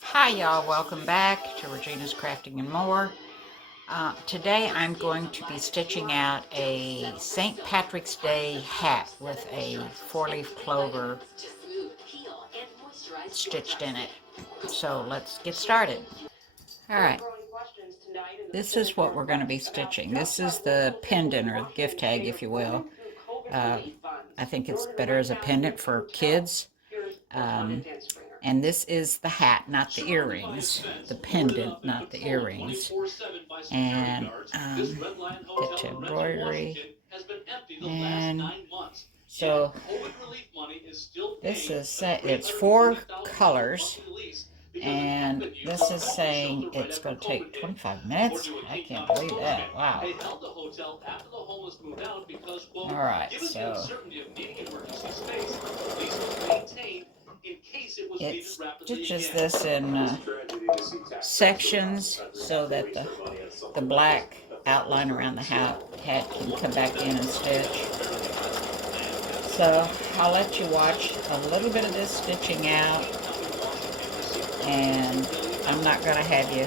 Hi y'all, welcome back to Regina's Crafting and More. Today I'm going to be stitching out a St. Patrick's Day hat with a 4-leaf clover stitched in it. So let's get started. Alright, this is what we're going to be stitching. This is the pendant or gift tag, if you will. I think it's better as a pendant for kids. And this is the hat, not the earrings. The pendant, not the earrings. And get to embroidery. And so this is, it's 4 colors. And this is saying it's going to take 25 minutes. I can't believe that. Wow. Alright, so it stitches this in sections so that the black outline around the hat can come back in and stitch. So I'll let you watch a little bit of this stitching out, and I'm not going to have you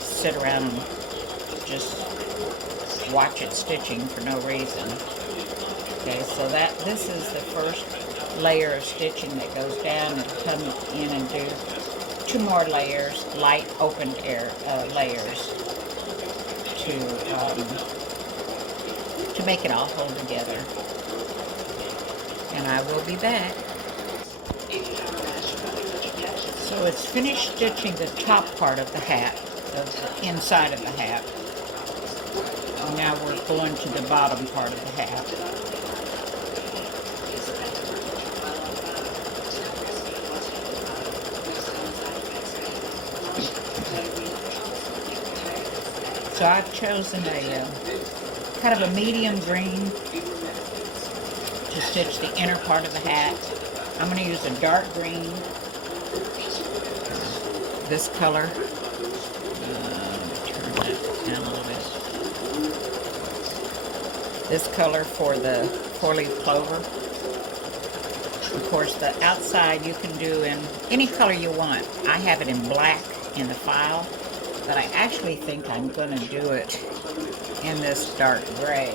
sit around and just watch it stitching for no reason. Okay, so this is the first layer of stitching that goes down, and come in and do 2 more layers, light opened air layers to make it all hold together. And I will be back. So it's finished stitching the top part of the hat, the inside of the hat. And now we're going to the bottom part of the hat. So I've chosen a kind of a medium green to stitch the inner part of the hat. I'm going to use a dark green, this color. Turn that down a little bit. This color for the 4-leaf clover. Of course, the outside you can do in any color you want. I have it in black in the file, but I actually think I'm going to do it in this dark gray.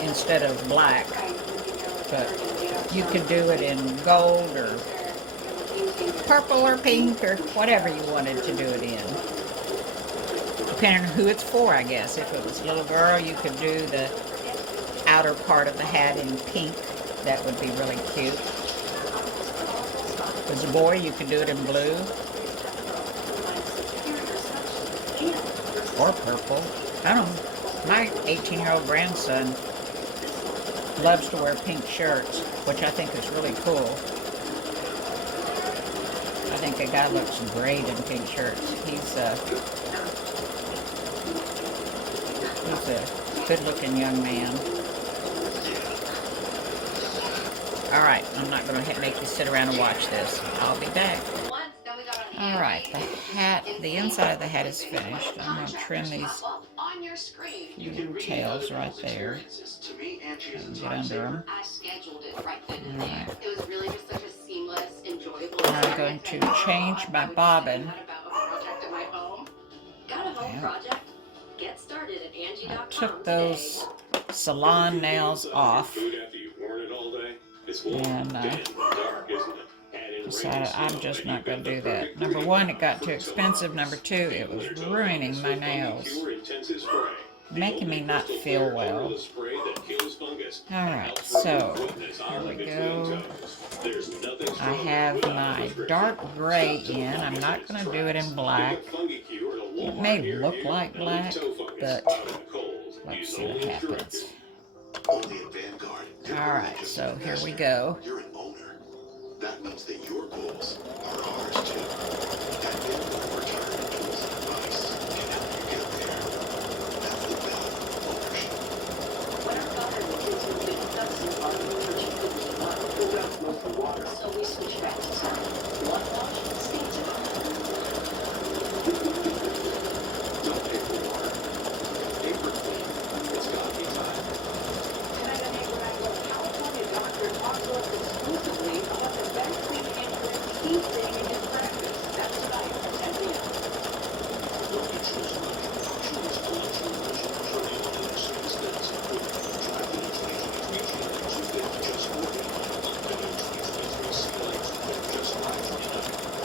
Instead of black, but you could do it in gold or purple or pink or whatever you wanted to do it in, depending on who it's for, I guess. If it was a little girl, you could do the outer part of the hat in pink. That would be really cute. If it was a boy, you could do it in blue or purple. I don't know. My 18-year-old grandson loves to wear pink shirts, which I think is really cool. I think a guy looks great in pink shirts. He's a good-looking young man. Alright, I'm not going to make you sit around and watch this. I'll be back. Alright, the inside of the hat is finished. I'm going to trim these few tails right there. Get under them. Alright. I'm going to change my bobbin. I took those salon nails off and decided I'm just not going to do that. Number one, it got too expensive. Number two, it was ruining my nails, making me not feel well. Alright, so here we go. I have my dark gray in. I'm not going to do it in black. It may look like black, but let's see what happens. Alright, so here we go. That means that your goals are ours too. Tap in with retirement tools and advice can help you get there. That's the value of ownership. When our government is moving, that's the So we switch back to time. One wash, stay time. Don't pay for water. Paper clean. It's gotta be time. Tonight on Neighbor Night, a California doctor talks to us exclusively about the best clean handling he's seeing in his practice. That's tonight at 10 p.m. Don't you choose much? Choose collection vision for the only Mercedes-Benz improvement. Drive the new 2023 GLA 250 just $40. The new 2023 CLA 250 just $529.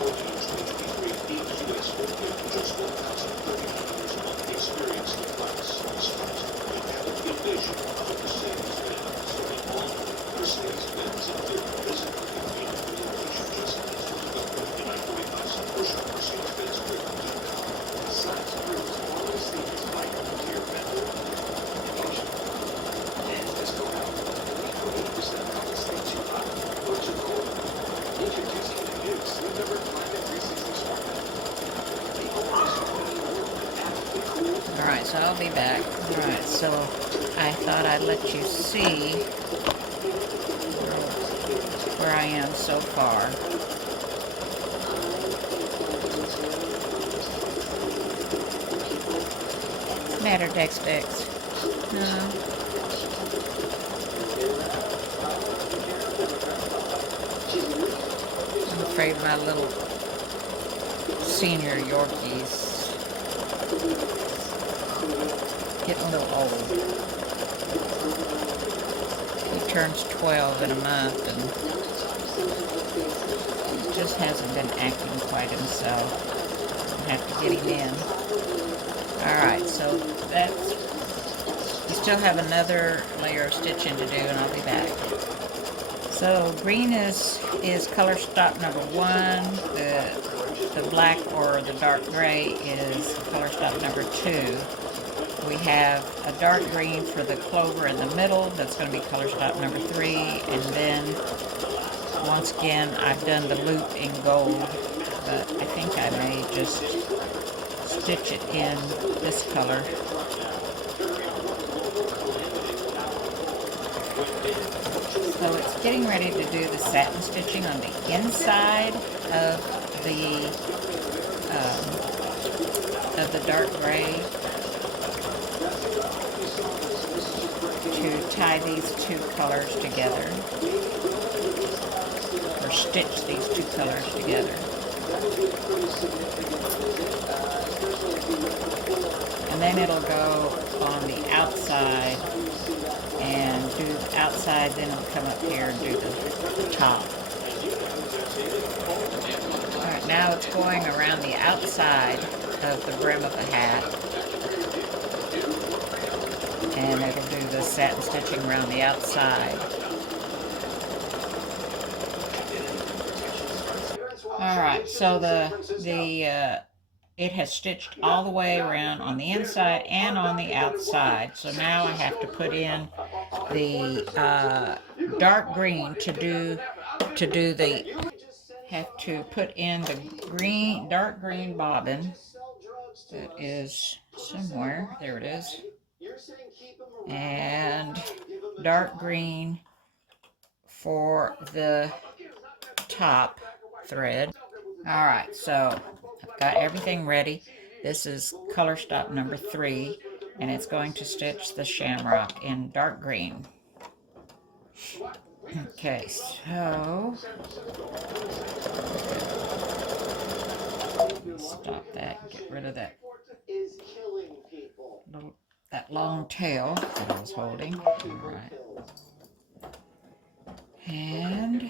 Or the new 2023 EQS 450 just $1,039 a month. Experience the class, strut, and have the vision of a Mercedes-Benz. So in all Mercedes-Benz and different visit for convenient relocation just needs to look up 5945 or shop Mercedes-Benz.com. Besides, Bruce always see his bike here better. Let's go out. We for 80% off the stay too hot. Or too cold. Introducing the new Sleep Number Climate 360 Smart Bed. The only smart bed in the world that actively cools. Alright, so I'll be back. Alright, so I thought I'd let you see where I am so far. Matter, Dex. No. I'm afraid my little senior Yorkie's getting a little old. He turns 12 in a month and he just hasn't been acting quite himself. I have to get him in. Alright, so that's, we still have another layer of stitching to do and I'll be back. So green is color stop number 1, the black or the dark gray is color stop number 2. We have a dark green for the clover in the middle, that's going to be color stop number 3, and then once again I've done the loop in gold, but I think I may just stitch it in this color. So it's getting ready to do the satin stitching on the inside of the dark gray to tie these two colors together, or stitch these two colors together. And then it'll go on the outside and do the outside, then it'll come up here and do the top. Alright, now it's going around the outside of the brim of the hat, and it'll do the satin stitching around the outside. Alright, so it has stitched all the way around on the inside and on the outside. So now I have to put in the dark green to do the, have to put in the dark green bobbin that is somewhere, there it is, and dark green for the top thread. Alright, so I've got everything ready. This is color stop number 3, and it's going to stitch the shamrock in dark green. Okay, so stop that, get rid of that long tail that I was holding. Alright. And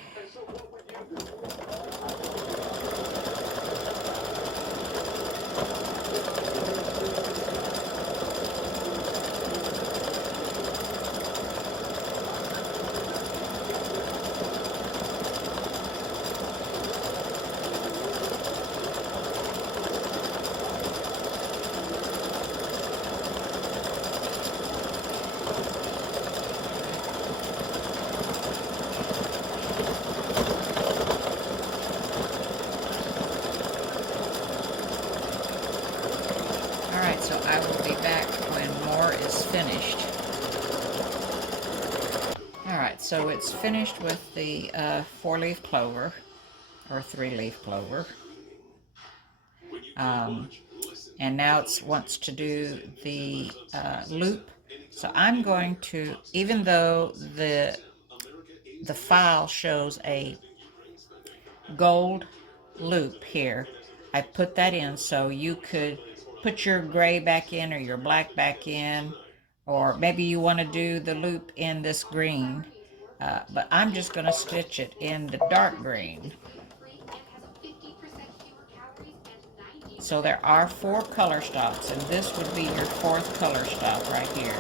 so it's finished with the 4-leaf clover, or 3-leaf clover. And now it wants to do the loop. So I'm going to, even though the file shows a gold loop here, I put that in so you could put your gray back in or your black back in, or maybe you want to do the loop in this green, but I'm just going to stitch it in the dark green. So there are 4 color stops, and this would be your 4th color stop right here.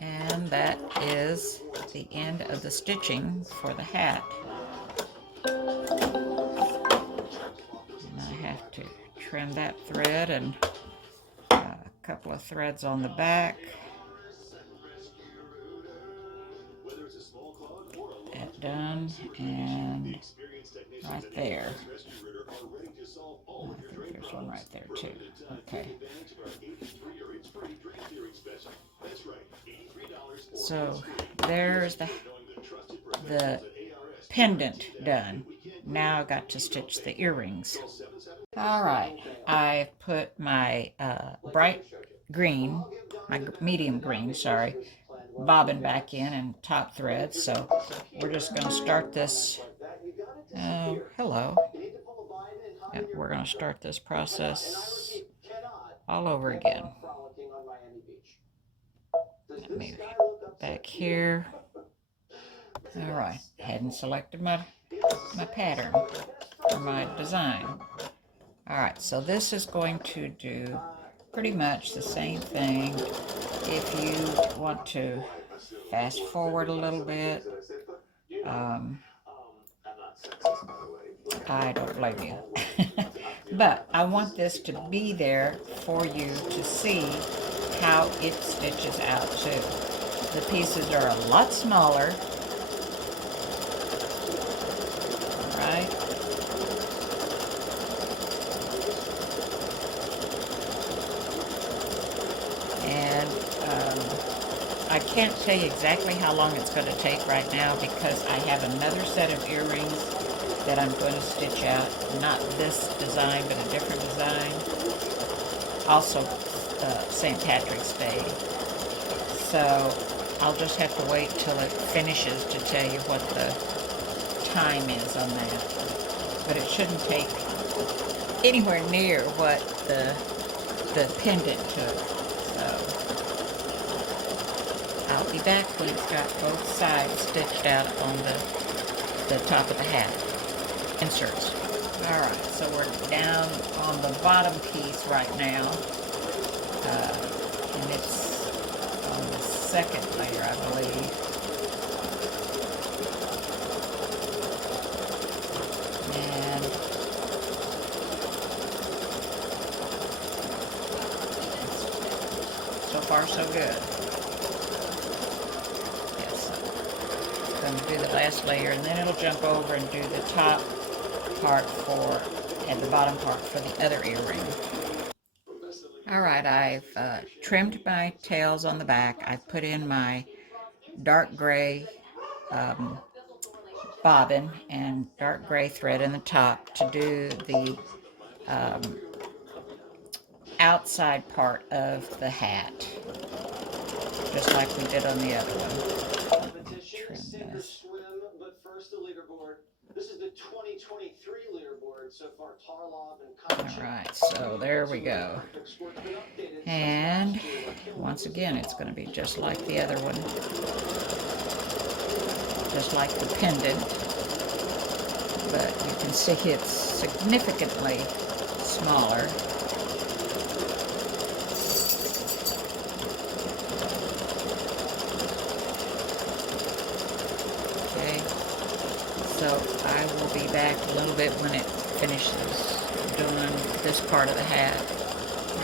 And that is the end of the stitching for the hat. And I have to trim that thread and a couple of threads on the back. That done, and right there. I think there's one right there too. Okay. So there's the pendant done. Now I've got to stitch the earrings. All right, I put my bright green, my medium green, sorry, bobbin back in and top thread. So we're just going to start this. Hello. Yeah, we're going to start this process all over again. Let me back here. All right, hadn't selected my pattern or my design. All right, so this is going to do pretty much the same thing. If you want to fast forward a little bit, I don't blame you. But I want this to be there for you to see how it stitches out too. The pieces are a lot smaller. All right. And I can't tell you exactly how long it's going to take right now because I have another set of earrings that I'm going to stitch out. Not this design, but a different design. Also St. Patrick's Day. So I'll just have to wait till it finishes to tell you what the time is on that. But it shouldn't take anywhere near what the pendant took. So I'll be back when it's got both sides stitched out on the top of the hat inserts. Alright, so we're down on the bottom piece right now. And it's on the 2nd layer, I believe. And so far so good. Going to do the last layer, and then it'll jump over and do the top part and the bottom part for the other earring. Alright, I've trimmed my tails on the back. I've put in my dark gray bobbin and dark gray thread in the top to do the outside part of the hat, just like we did on the other one. Trim this. This is the 2023 leaderboard so far. Alright, so there we go. And once again, it's going to be just like the other one. Just like the pendant. But you can see it's significantly smaller. Okay. So I will be back a little bit when it finishes doing this part of the hat.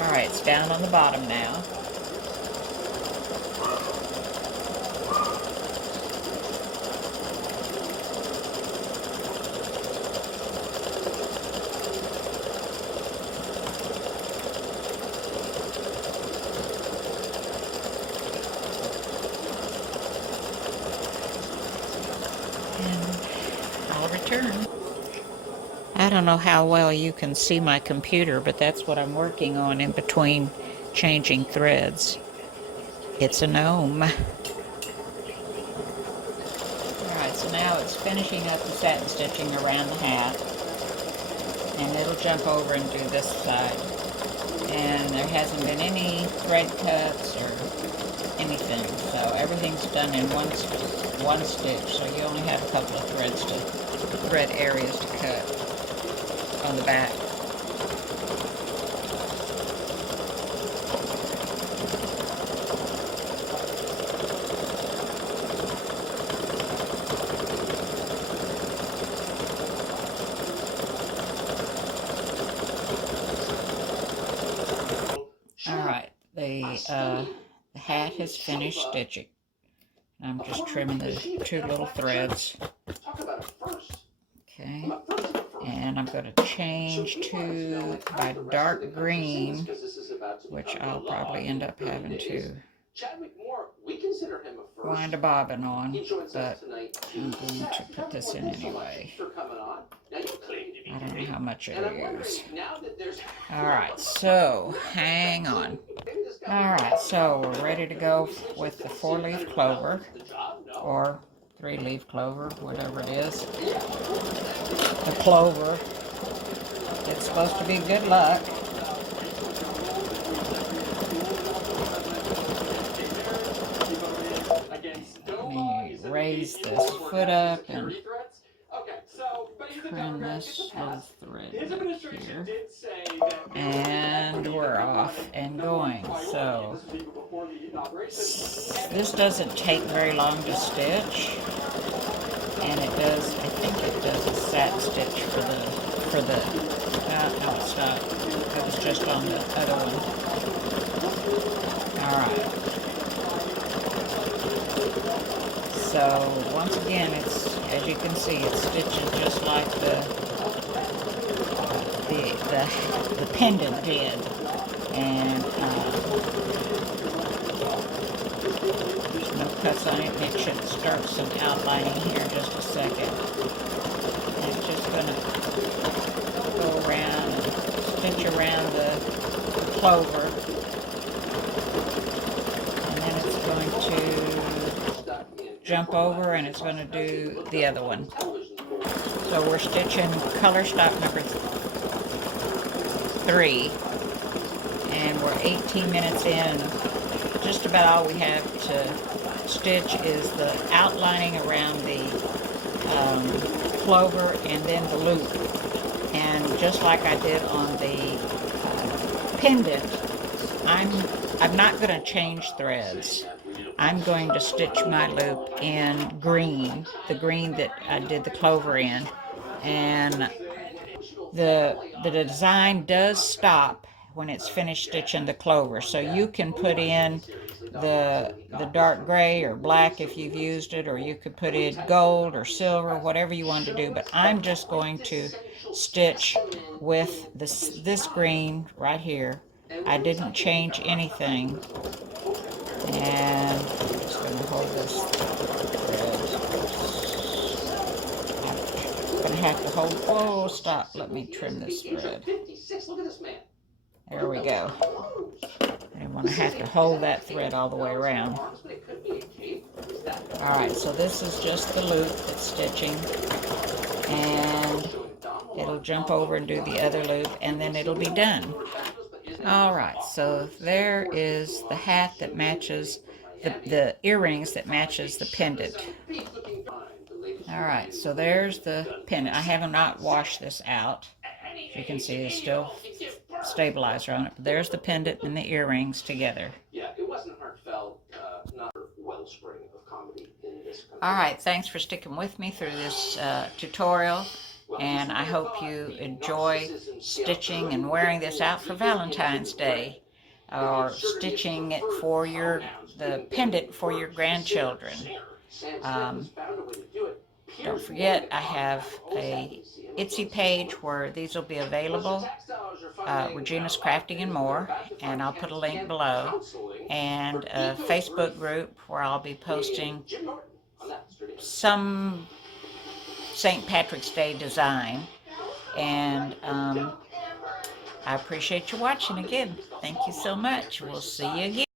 Alright, it's down on the bottom now. turn. I don't know how well you can see my computer, but that's what I'm working on in between changing threads. It's a gnome. Alright, so now it's finishing up the satin stitching around the hat. And it'll jump over and do this side. And there hasn't been any thread cuts or anything, so everything's done in one stitch, so you only have a couple of thread areas to cut on the back. Alright, the hat has finished stitching. I'm just trimming the two little threads. Okay, and I'm going to change to my dark green, which I'll probably end up having to wind a bobbin on, but I'm going to put this in anyway. I don't know how much it'll use. Alright, so hang on. Alright, so we're ready to go with the 4-leaf clover, or 3-leaf clover, whatever it is. The clover. It's supposed to be good luck. Let me raise this foot up and trim this little thread here. And we're off and going. So this doesn't take very long to stitch, and it does, I think it does a satin stitch for the no, it's not. It was just on the other one. Alright. So once again, it's, as you can see, it's stitching just like the pendant did. And there's no cuts on it, and it should start some outlining here in just a second. And it's just going to go around and stitch around the clover. And then it's going to jump over and it's going to do the other one. So we're stitching color stop number 3. And we're 18 minutes in. Just about all we have to stitch is the outlining around the clover and then the loop. And just like I did on the pendant, I'm not going to change threads. I'm going to stitch my loop in green, the green that I did the clover in. And the design does stop when it's finished stitching the clover, so you can put in the dark gray or black if you've used it, or you could put in gold or silver, whatever you want to do. But I'm just going to stitch with this green right here. I didn't change anything, and I'm just going to hold this thread. I'm going to have to hold. Whoa, stop! Let me trim this thread. There we go. I want to have to hold that thread all the way around. Alright, so this is just the loop that's stitching, and it'll jump over and do the other loop, and then it'll be done. Alright, so there is the hat that matches the earrings that matches the pendant. Alright, so there's the pendant. I have not washed this out. As you can see, it's still stabilizer on it. But there's the pendant and the earrings together. Yeah, it wasn't heartfelt, not a wellspring of comedy in this country. Alright, thanks for sticking with me through this tutorial. And I hope you enjoy stitching and wearing this out for Valentine's Day, or stitching it for the pendant for your grandchildren. Don't forget, I have a Etsy page where these will be available, Regina's Crafting and More, and I'll put a link below, and a Facebook group where I'll be posting some St. Patrick's Day design. And I appreciate you watching again. Thank you so much. We'll see you again.